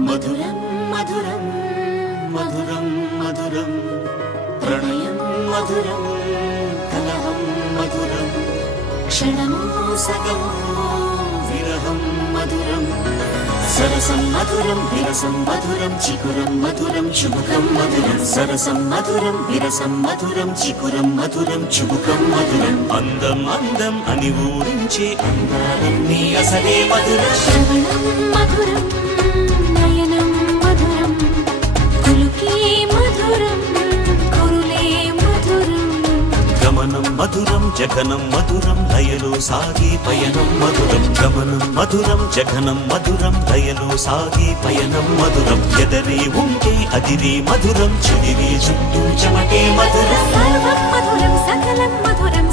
మధురం మధురం మధురం మధురం ప్రణయం మధురం కలహం మధురం క్షణము సగము విరహం మధురం సరసం మధురం విరసం మధురం చికురం మధురం చుబుకం మధురం సరసం మధురం విరసం మధురం చికురం మధురం చుబుకం మధురం అందం అందం అని ఊరించే అందాలన్నీ అసలే మధురం శ్రవణం మధురం నయనం మధురం కులుకే మధురం కురులే మధురం గమనం మధురం జగనం మధురం లయలో సాగే పయనం మధురం గమనం మధురం జగనం మధురం లయలో సాగే పయనం మధురం ఎదరే ఉంటే అదిరే మధురం చెదిరే చుట్టూ చెమటే మధురం సర్వం మధురం సకలం మధురం